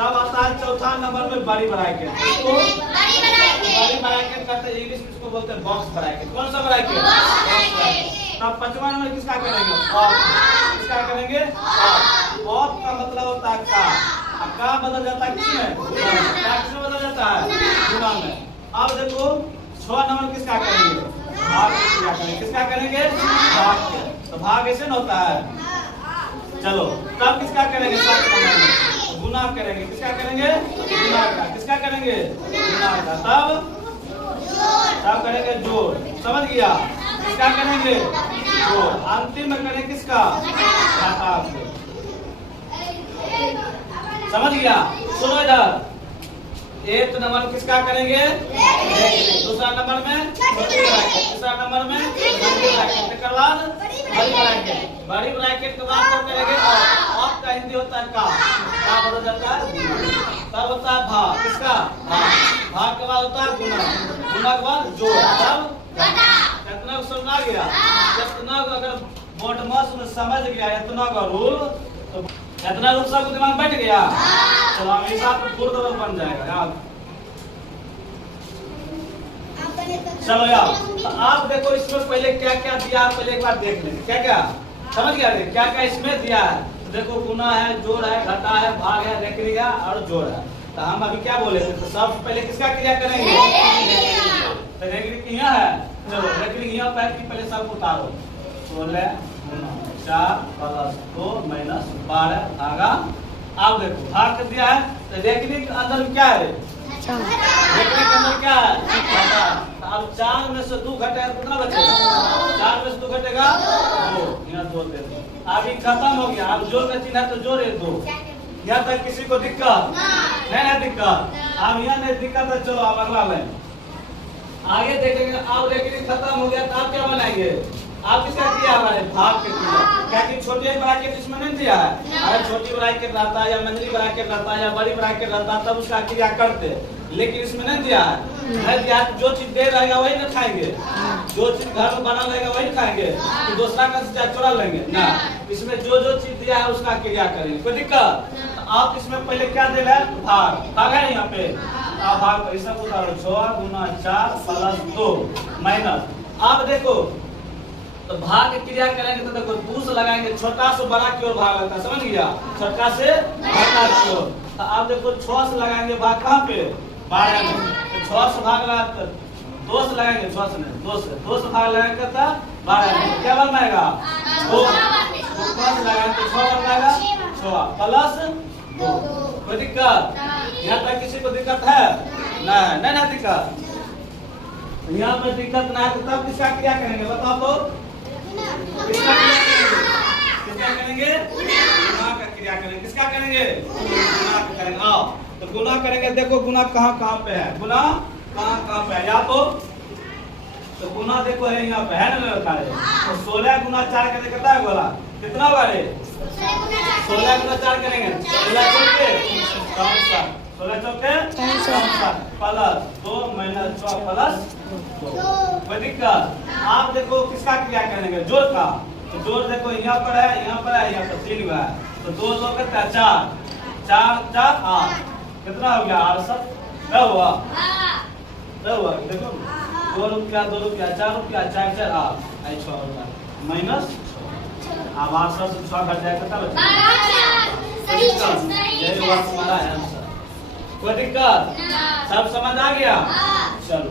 तब आता है चौथा नंबर में बड़ी ब्रैकेट। इसको बड़ी ब्रैकेट करते हैं, इंग्लिश में इसको बोलते हैं बॉक्स ब्रैकेट। कौन सा ब्रैकेट? तब पांचवा नंबर किसका करेंगे? ऑफ। किसका करेंगे? ऑफ का मतलब होता है का बदल जाता है किसमें? क्या किसमें बदल जाता है? गुना में। अब देखो 6 नंबर किसका करेंगे? भाग क्या करेंगे? किसका करेंगे? भाग। तो भाग ऐसे न होता है। चलो तब किसका करेंगे? 7 नंबर में गुना करेंगे। किसका करेंगे? गुना का। किसका करेंगे? गुना का। तब करेंगे जोड़। समझ गया? किसका करेंगे? जोड़। अंतिम में करेंगे किसका? घटा। समझ गया? सुनो इधर, 8 नंबर किसका करेंगे? दूसरा नंबर में छोटी ब्रैकेट, तीसरा नंबर में बड़ी ब्रैकेट, इसके बाद बड़ी ब्रैकेट। बड़ी ब्रैकेट के बाद क्या करेंगे? ऑफ का हिंदी होता है का बदल जाता है तब होता है भाग। किसका? भाग के बाद होता है गुना, गुना के बाद जोड़, तब कितना को समझ आ गया? कितना को अगर मोटमस में समझ गया इतना का रूल, तो इतना रूल सबको दिमाग बैठ गया। चलो हमेशा तो पूर्ण बन जाएगा यार। चलो यार, तो आप देखो इसमें पहले क्या क्या दिया है, पहले एक बार देख लेंगे। क्या क्या समझ गया? क्या क्या इसमें दिया है? तो देखो गुना है, जोड़ है, घटा है, भाग है, रेखनी है और जोड़ है। तो हम अभी क्या बोले थे? तो सबसे पहले किसका क्रिया करेंगे? तो रेखनी यहाँ है। चलो रेखनी यहाँ पर पहले सब उतारो। 16 गुना 4 प्लस 2 माइनस 12 भागा। अब देखो भाग कर दिया है, तो रेखनी के अंदर क्या है? रेखनी के अंदर क्या है? अब 4 में से 2 घटेगा कितना बचेगा? 4 में से 2 घटेगा 2, यहाँ 2 दे दो। अभी खत्म हो गया। अब जोड़ का चिन्ह है तो जोड़े 2। यहाँ तक किसी को दिक्कत नहीं है? दिक्कत अब यहाँ नहीं दिक्कत है। चलो अब अगला लाइन आगे देखेंगे। अब रेखनी खत्म हो गया तो आप क्या बनाएंगे? आप किसका किया हमारे? भाग के किया। क्या कि छोटी ब्रैकेट इसमें नहीं दिया है? अगर छोटी ब्रैकेट रहता है या मंझली ब्रैकेट रहता है या बड़ी ब्रैकेट रहता है तब उसका क्रिया करते, लेकिन इसमें नहीं दिया है। नहीं दिया है, जो चीज दे रहेगा वही ना खाएंगे। जो चीज घर में बना रहेगा वही खाएंगे कि दूसरा का से चुरा लेंगे ना। इसमें जो जो चीज दिया है उसका क्रिया करेंगे। कोई दिक्कत? आप इसमें पहले क्या दे रहे हैं? भाग। भाग है यहाँ पे, आप भाग पैसा उतारो। 6 गुना 4 प्लस 2 माइनस। आप देखो तो भाग क्रिया करेंगे तो देखो 2 से लगाएंगे, छोटा से बड़ा की ओर भाग लगता है। समझ गया? छोटा से बड़ा की ओर। तो आप देखो 6 से लगाएंगे भाग कहाँ पे? 12 में। तो 6 से भाग लगा 2 से लगाएंगे, 6 से नहीं 2 से भाग लगाएंगे तो 12 में क्या बन जाएगा? 2 से लगाएंगे तो 6 बन जाएगा 6 प्लस 2। कोई दिक्कत? यहाँ तक किसी को दिक्कत है? नहीं ना दिक्कत। यहाँ पे दिक्कत ना है तो तब किसका क्रिया करेंगे? बताओ तो किसका करेंगे? गुना का क्रिया करेंगे। किसका करेंगे? गुना का करेंगे। आओ तो गुना करेंगे। देखो गुना कहाँ पे है? गुना कहाँ पे है? या तो गुना देखो है यहाँ पे है ना लिखा है। तो 16 गुना 4 करके कितना है बोला? कितना होगा रे? 16 गुना 4 करेंगे 16 चौके 64 16 चौके 64 प्लस 2 माइनस 6 प्लस 2। कोई दिक्कत? आप देखो किसका क्रिया करेंगे? जोड़ का। तो जोड़ देखो यहाँ पर है, यहाँ पर है, यहाँ पर 3 हुआ है। तो 2 2 कितना? 4 4 4 8 कितना हो गया? 8 क्या हुआ? देखो 2 रुपया 2 रुपया 4 रुपया 4 4 8 6 होगा माइनस 6। अब 800 से 6 घट जाएगा कितना बचेगा? यही बात हमारा आंसर। कोई दिक्कत? सब समझ आ गया? चलो